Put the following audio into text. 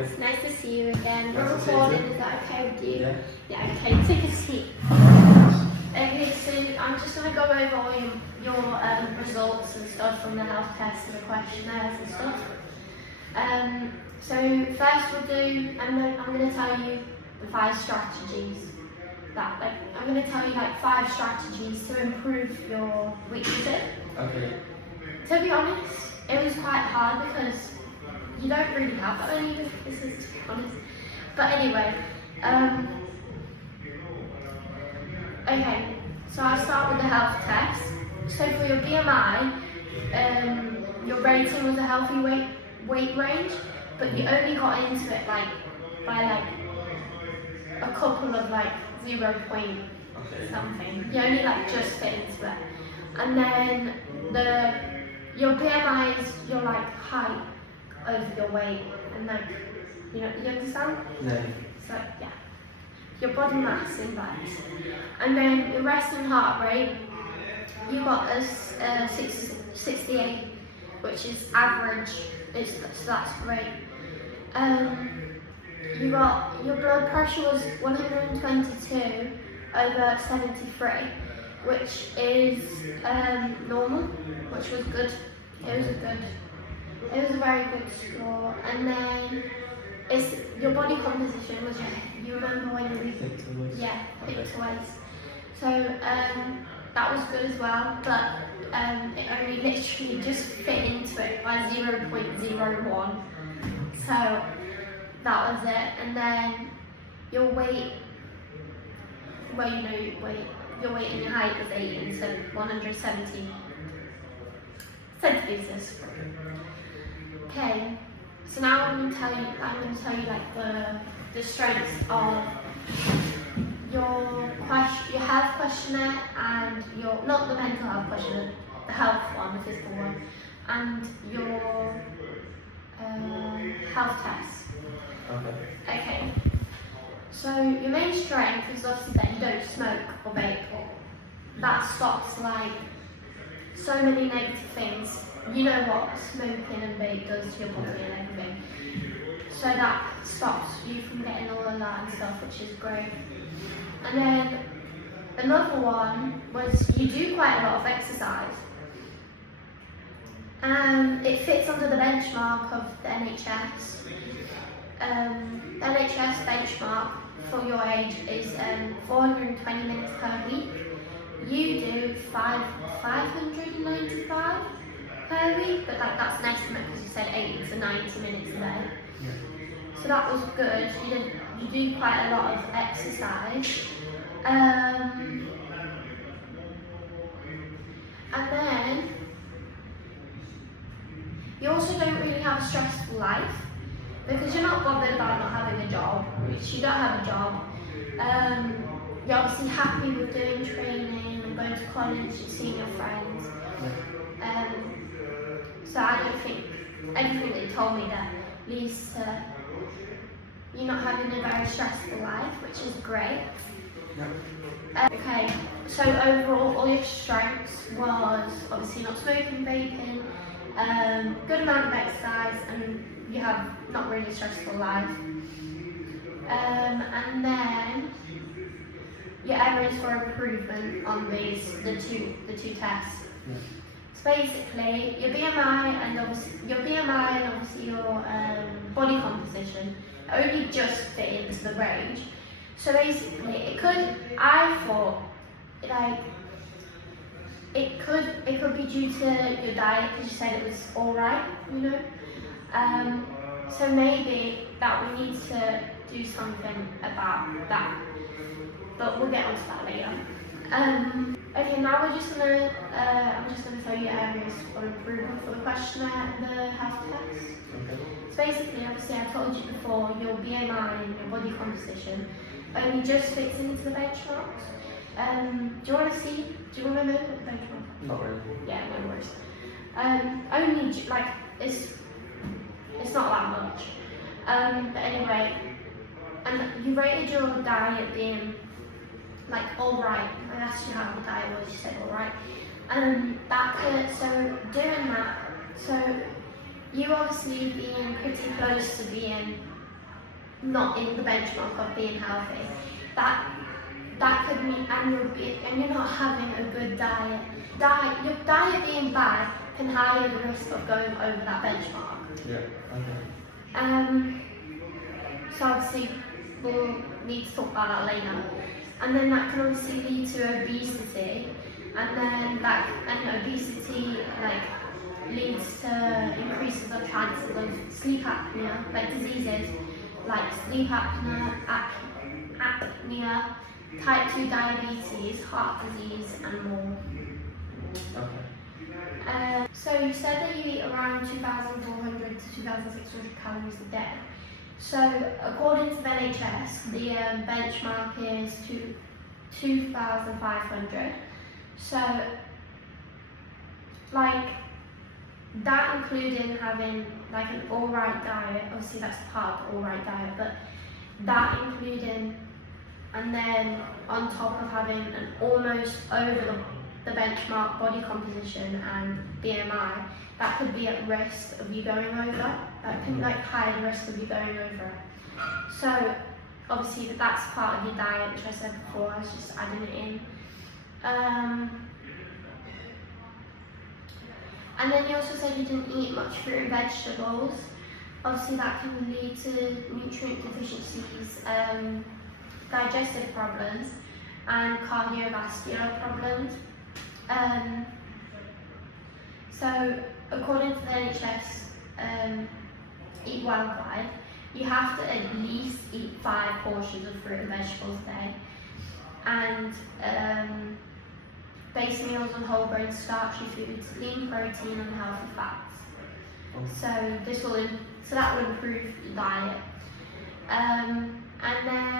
It's nice to see you again. We're Nice to see you recording, too. is that okay with you? Yeah. Yeah, okay, take a seat. Okay, so I'm just going to go over all your results and stuff from the health tests and the questionnaires and stuff. So first we'll do, I'm going to tell you the 5 strategies that, like, I'm going to tell you like 5 strategies to improve your weightlifting. Okay. To be honest, it was quite hard because you don't really have that many weaknesses, to be honest. But anyway, okay, so I'll start with the health test. So for your BMI, your rating was a healthy weight range, but you only got into it like by like a couple of like 0 point something. You only like just fit into it. And then your BMI is your like height over your weight, and like, you understand? No. So yeah, your body mass index, and then your resting heart rate. You got a 68, which is average. So that's great. You got your blood pressure was 122 over 73, which is normal, which was good. It was a very good score. And then your body composition was, you remember when you hip to waist. So that was good as well, but it only literally just fit into it by 0.01. So that was it. And then your weight, well, you know your weight and your height was 18, so 170 centimeters. Okay, so now I'm going to tell you like the strengths of your health questionnaire and your, not the mental health questionnaire, the health one, the physical one, and your health test. Okay. So your main strength is obviously that you don't smoke or vape. That stops like so many negative things. You know what smoking and vape does to your body and everything. So that stops you from getting all of that and stuff, which is great. And then another one was you do quite a lot of exercise. It fits under the benchmark of the NHS. The NHS benchmark for your age is 420 minutes per week. You do 595 per week, but that's an estimate because you said 80 to 90 minutes a day. So that was good. You do quite a lot of exercise. And then you also don't really have a stressful life because you're not bothered about not having a job, which you don't have a job. You're obviously happy with doing training and going to college and seeing your friends. So I don't think everything that you told me that leads to you not having a very stressful life, which is great. Okay, so overall all your strengths was obviously not smoking, vaping, good amount of exercise, and you have not really a stressful life. And then your areas for improvement on the two tests. So basically, your BMI and obviously your body composition only just fit into the range. So basically, I thought like it could be due to your diet because you said it was alright, you know. So maybe that we need to do something about that, but we'll get onto that later. Okay, now I'm just gonna tell you areas for improvement for the questionnaire and the health test. So basically, obviously, I told you before, your BMI and your body composition only just fits into the benchmarks. Do you want to know what the benchmark? Not really. Yeah, no worries. Only like it's not that much. But anyway, and you rated your diet being like alright. I asked you how the diet was, you said alright. So doing that, so you obviously being pretty close to being not in the benchmark of being healthy. That could mean, and you're not having a good diet. Your diet being bad can higher the risk of going over that benchmark. Yeah. Okay. So obviously we'll need to talk about that later. And then that can obviously lead to obesity, and then obesity leads to increases of chances of sleep apnea, like diseases like sleep apnea, type 2 diabetes, heart disease, and more. Okay. So you said that you eat around 2,400 to 2,600 calories a day. So according to the NHS, the benchmark is 2,500. So that including having an alright diet, obviously that's part of the alright diet, but that including, and then on top of having an almost over the benchmark body composition and BMI, that could be at risk of you going over. That could higher the risk of you going over it. So obviously that's part of your diet, which I said before. I was just adding it in. And then you also said you didn't eat much fruit and vegetables. Obviously that can lead to nutrient deficiencies, digestive problems, and cardiovascular problems. So according to the NHS Eat Well guide, you have to at least eat 5 portions of fruit and vegetables a day, and base meals on whole grain starchy foods, lean protein, and healthy fats. So that will improve your diet. And then